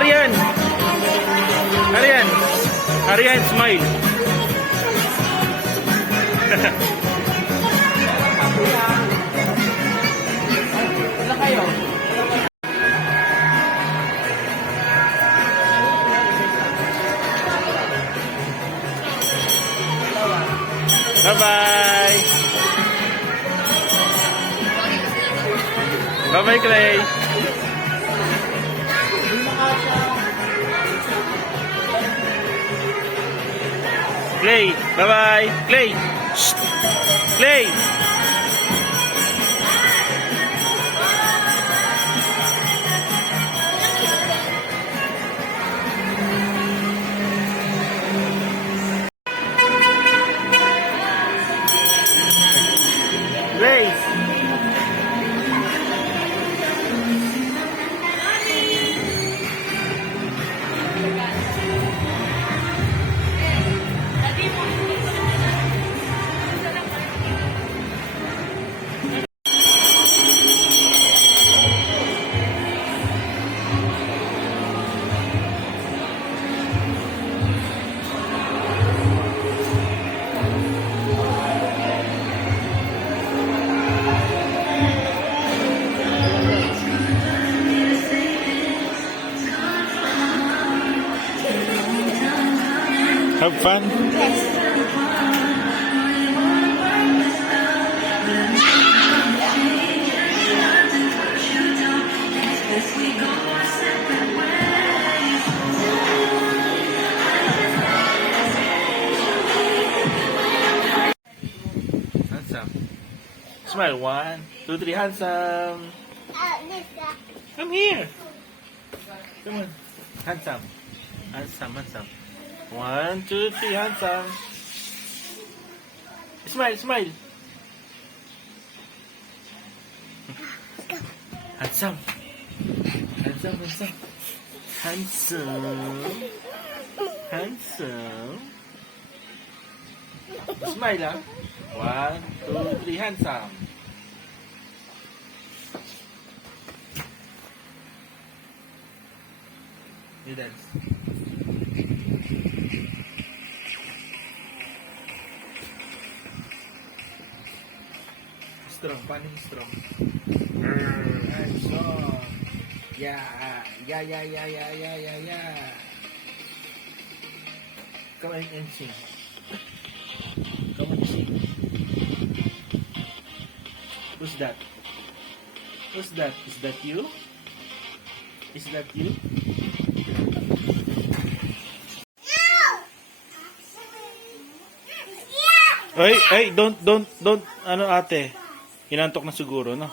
Arian. Arian. Arian, smile. Wala kayo. Bye-bye. Bye-bye, Clay. Clay, bye-bye. Clay. Shh. Clay. Clay. Have fun. Handsome. Smile. 1, 2, 3. Handsome. Come here. Come on. Handsome. Handsome. Handsome. 1, 2, 3. Handsome. Smile. Smile. Handsome. Handsome. Handsome. Handsome. Handsome. Smile, ah. 1, 2, 3. Handsome. You dance. Strong, paano yung strong? I'm strong. Yeah. Come and sing. Come and sing. Who's that? Who's that? Is that you? Is that you? Ay, don't, ano ate? Inantok na siguro, no?